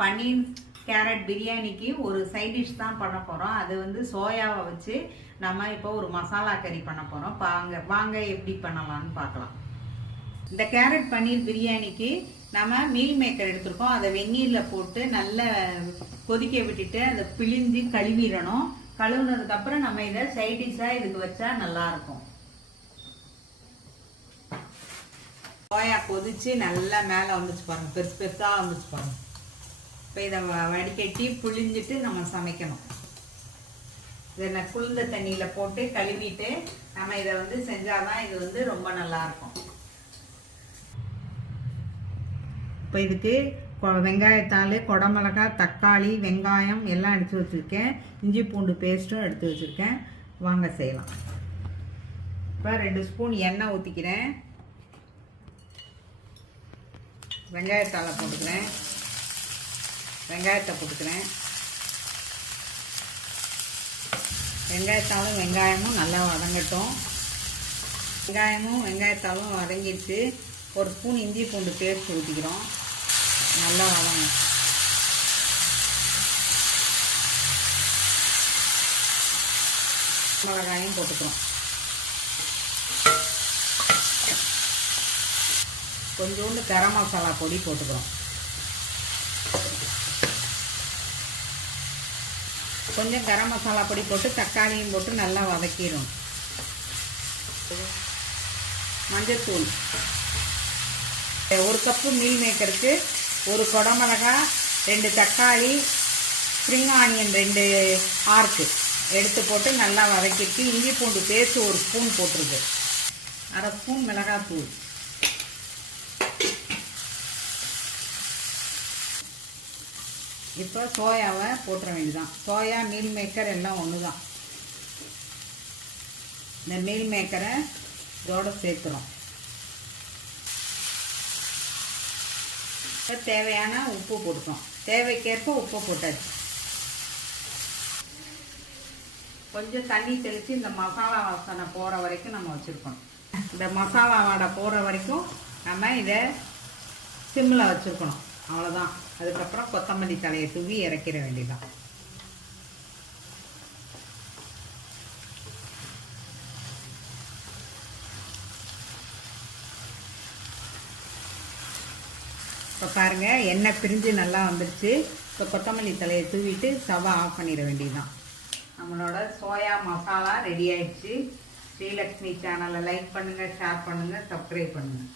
பன்னீர் carrot பிரியாணிக்கு ஒரு side dish தான் பண்ண போகிறோம். அது வந்து சோயாவை வச்சு நம்ம இப்போ ஒரு மசாலா கறி பண்ண போகிறோம். வாங்க எப்படி பண்ணலான்னு பார்க்கலாம். இந்த கேரட் பன்னீர் பிரியாணிக்கு நம்ம மீல் மேக்கர் எடுத்துருக்கோம். அதை வெந்நீரில் போட்டு நல்லா கொதிக்க விட்டுட்டு அதை பிழிஞ்சு கழுவிடணும். கழுவுனதுக்கப்புறம் நம்ம இதை சைட் டிஷ்ஷாக இதுக்கு வச்சா நல்லாயிருக்கும். சோயா கொதிச்சு நல்லா மேலே வந்துச்சு பாருங்க, பெருசு பெருசாக வந்துச்சு பாருங்க. இப்போ இதை வடிகட்டி புழிஞ்சிட்டு நம்ம சமைக்கணும். இதை குளிர்ந்த தண்ணியில் போட்டு கழுவிட்டு நம்ம இதை வந்து செஞ்சாதான் இது வந்து ரொம்ப நல்லா இருக்கும். இப்போ இதுக்கு வெங்காயத்தாள், குடமிளகாய், தக்காளி, வெங்காயம் எல்லாம் எடுத்து வச்சுருக்கேன். இஞ்சி பூண்டு பேஸ்ட்டும் எடுத்து வச்சுருக்கேன். வாங்க செய்யலாம். இப்போ 2 ஸ்பூன் எண்ணெய் ஊற்றிக்கிறேன். வெங்காயத்தாளை போட்டுக்கிறேன். வெங்காயத்தை போட்டுக்கிறேன். வெங்காயத்தாலும் வெங்காயமும் நல்லா வதங்கட்டும். வெங்காயமும் வெங்காயத்தாலும் வதங்கிடுச்சு. 1 ஸ்பூன் இஞ்சி பூண்டு பேஸ்ட் ஊற்றிக்கிறோம். நல்லா வதங்கும். மிளகாயும் போட்டுக்கிறோம். கொஞ்சோண்டு கரம் மசாலா பொடி போட்டுக்கிறோம். கொஞ்சம் கரம் மசாலா பொடி போட்டு தக்காளியும் போட்டு நல்லா வதக்கிடும். மஞ்சத்தூள் 1 கப்பு மீல் மேக்கருக்கு 1 குடமிளகாய், 2 தக்காளி, ஸ்ப்ரிங் ஆனியன் 2 ஆர்க்கு எடுத்து போட்டு நல்லா வதக்கிட்டு இஞ்சி பூண்டு பேஸ்ட் 1 ஸ்பூன் போட்டுருக்கு. 1/2 ஸ்பூன் மிளகாத்தூள். இப்போ சோயாவை போட்டுற வேண்டியதான். சோயா மீல் மேக்கர் எல்லாம் ஒன்று தான். இந்த மீல் மேக்கரை இதோட சேர்த்துறோம். இப்போ தேவையான உப்பு போட்டுக்கிறோம். தேவைக்கேற்ப உப்பு போட்டாச்சு. கொஞ்சம் தண்ணி தெளித்து இந்த மசாலா வாசனை போகிற வரைக்கும் நம்ம வச்சுருக்கோம். இந்த மசாலா வாடை போகிற வரைக்கும் நம்ம இதை சிம்மில் வச்சுருக்கணும். அவ்வளோதான். அதுக்கப்புறம் கொத்தமல்லி தலையை தூவி இறக்கிற வேண்டியதான். இப்போ பாருங்கள், எண்ணெய் பிரிஞ்சு நல்லா வந்துடுச்சு. இப்போ கொத்தமல்லி தலையை தூவிட்டு ஸ்டவ்வை ஆஃப் பண்ணிட வேண்டியதுதான். நம்மளோட சோயா மசாலா ரெடி ஆயிடுச்சு. ஸ்ரீலக்ஷ்மி சேனலை லைக் பண்ணுங்கள், ஷேர் பண்ணுங்கள், சப்ஸ்கிரைப் பண்ணுங்கள்.